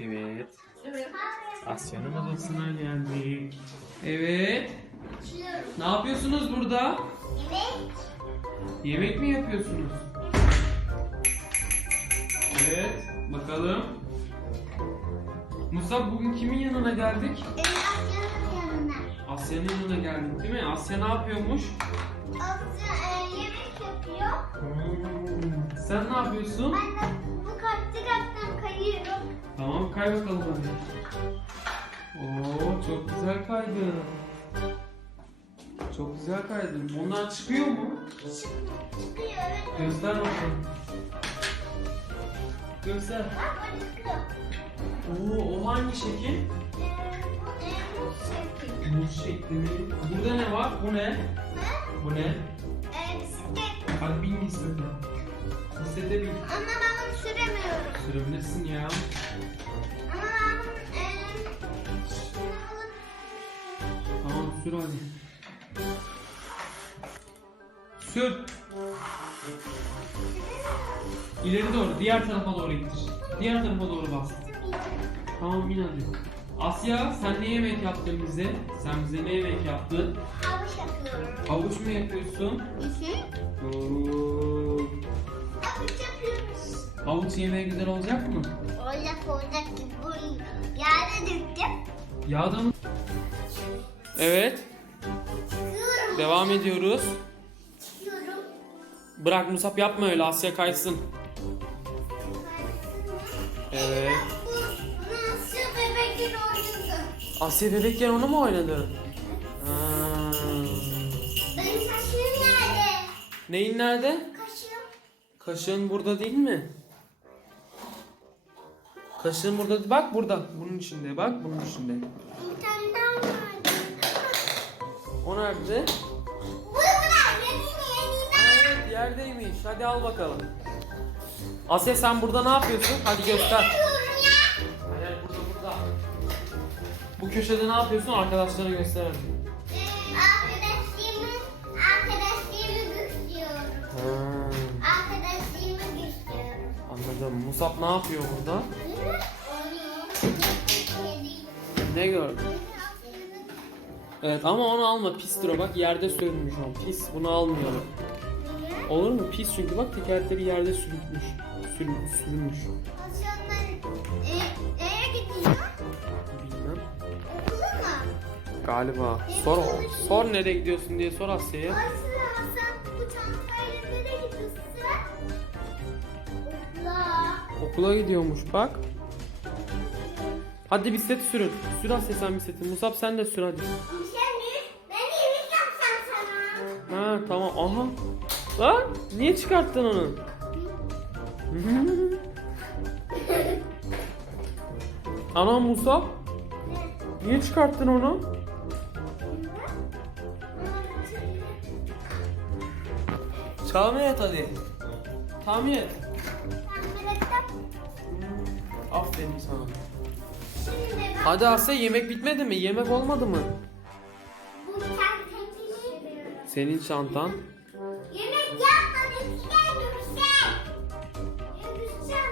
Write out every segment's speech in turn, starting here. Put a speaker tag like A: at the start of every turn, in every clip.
A: Evet. Asya'nın odasına geldik. Evet. Ne yapıyorsunuz burada?
B: Evet.
A: Yemek mi yapıyorsunuz? Evet. Bakalım. Musa bugün kimin yanına geldik?
B: Asya'nın yanına.
A: Asya'nın yanına geldik değil mi? Asya ne yapıyormuş?
B: Asya e, yemek yapıyor.
A: Sen ne yapıyorsun?
B: Ben de.
A: Tamam kay bakalım hadi. Oo çok güzel kaydı. Çok güzel kaydı. Onlar çıkıyor mu?
B: Çıkıyor evet.
A: Göster bakalım. Göster.
B: Bak o çıkıyor.
A: Oo o hangi şekil?
B: E, e, şekil.
A: Muz şekli mi? Burada ne var? Bu ne?
B: Ne?
A: Bu ne?
B: E, bisiklet.
A: Hadi bin bisiklete. Bin.
B: Ama ben bunu süremiyorum.
A: Sürebilirsin ya.
B: Ama ben bunu e, şunu alıp
A: Tamam sür hadi. Sür. İleri doğru, diğer tarafa doğru gittir. Diğer tarafa doğru bas. Tamam in hadi. Asya sen ne yemek yaptın bize? Sen bize ne yemek yaptın?
B: havuç yapıyorum.
A: Havuç mu yapıyorsun?
B: Hı hı.
A: Oo.
B: Havuç yapıyoruz.
A: Havuç yemeği güzel olacak mı?
B: Olacak olacak ki bu yerde döktüm.
A: Yağda mı? Evet.
B: Çıkıyorum.
A: Devam ediyoruz.
B: Çıkıyorum.
A: Bırak Musab yapma öyle Asya kaysın. Evet.
B: Bu nasıl
A: Asya bebekken onu mu oynadın? Ha.
B: Benim saçım nerede?
A: Neyin nerede?
B: Kaşım.
A: Kaşığın burada değil mi? Kaşığın burada bak burada. Bunun içinde bak bunun içinde.
B: Bir tane daha vardı.
A: O nerede?
B: Bu kadar. Yeni yeni
A: Evet yerdeymiş. Hadi al bakalım. Asya sen burada ne yapıyorsun? Hadi göster. Bu köşede ne yapıyorsun? Arkadaşlara göster. hadi.
B: Arkadaşlarımı, arkadaşlarımı güçlüyorum.
A: Ha,
B: Arkadaşlarımı güçlüyorum.
A: anladım. Musab ne yapıyor burada? Ne gördün? Evet ama onu alma pistir o bak yerde sürünmüş o pis bunu almayalım. Olur mu? Pis çünkü bak tekerleri yerde sürünmüş. Sürün, sürünmüş. Galiba. Sor, sor nereye gidiyorsun diye sor Asya'ya.
B: Asya sen bu çantayla nereye gidiyorsun? Okula.
A: Okula gidiyormuş bak. Hadi bisikleti sürün. Sür Asya sen bisikleti. Musab sen de sür hadi.
B: Bir, ben yemek yapsam sana.
A: Ha tamam aha. Lan niye çıkarttın onu? Ana Musab niye çıkarttın onu? Tahmin et hadi. Tahmin et. Aferin sana. Hadi Asya yemek bitmedi mi? Yemek olmadı mı?
B: Bu çantayı
A: Senin çantan.
B: Yemek yapma bekleyen Gülşen. Gülşen.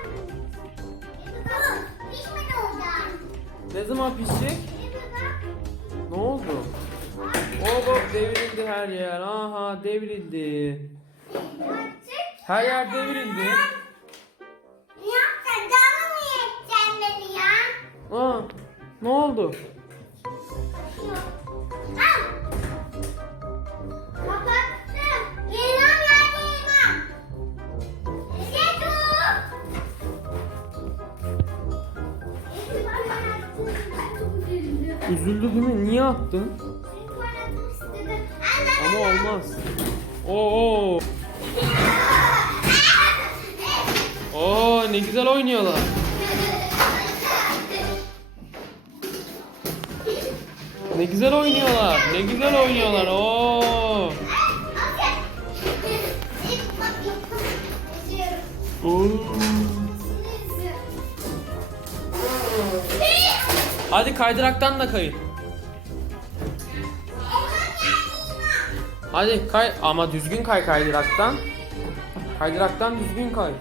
B: Bakalım pişmedi oradan.
A: Ne zaman pişecek?
B: Yemek bak.
A: Ne oldu? Oo bak devrildi her yer. Aha devrildi. Her yer devrildi.
B: ne yaptın? Canım mı yiyeceksin beni ya?
A: Aa ne oldu?
B: Üzüldü.
A: Değil mi? Niye attın? Ama olmaz. Oo. Oo ne güzel oynuyorlar. Ne güzel oynuyorlar. Ne güzel oynuyorlar. Oo. Oo. Hadi kaydıraktan da kayın. Hadi kay ama düzgün kay kaydıraktan. Kaydıraktan düzgün kay.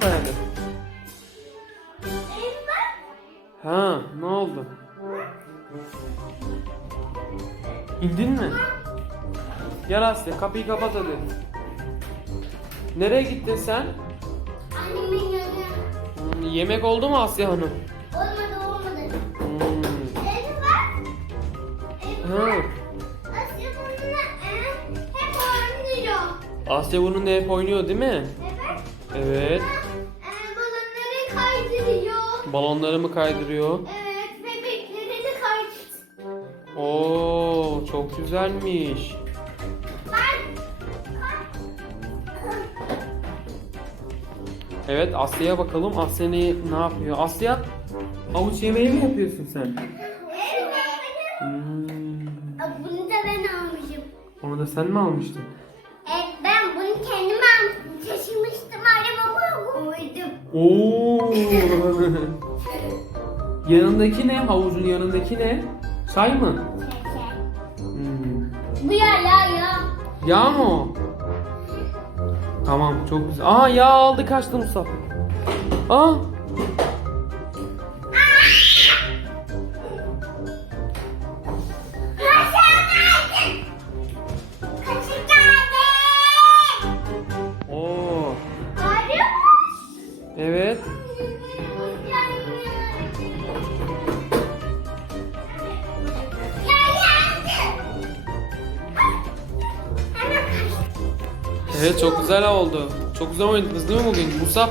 A: Kaydı.
B: Elif bak.
A: Ha, ne oldu? İndin mi? Gel Asya, kapıyı kapat hadi. Nereye gittin sen?
B: Annemin yanına.
A: Hmm, yemek oldu mu Asya Hanım?
B: Elif
A: Ha.
B: bak. Asya bununla e, hep oynuyor.
A: Asya bununla hep oynuyor değil mi?
B: Evet.
A: Evet.
B: E, balonları kaydırıyor.
A: Balonlarımı kaydırıyor.
B: Evet, bebekleri de kaydırıyor.
A: Oo, çok güzelmiş. Evet Asya'ya bakalım. Asya ne, ne yapıyor? Asya havuç yemeği mi yapıyorsun sen?
B: Evet.
A: Hmm.
B: Bunu da ben almışım.
A: Onu da sen mi almıştın?
B: Evet, ben bunu kendim almıştım. Taşımıştım, arabama koydum.
A: Oo. yanındaki ne? Havucun yanındaki ne? Çay mı? Hmm.
B: Bu ya ya ya.
A: Yağ mı o? Tamam çok güzel. Aa yağ aldı kaçtı Musa. Aa. Evet çok güzel oldu. Çok güzel oynadınız değil mi bugün? Musa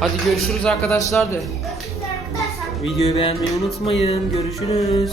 A: hadi görüşürüz arkadaşlar de. Videoyu beğenmeyi unutmayın. Görüşürüz.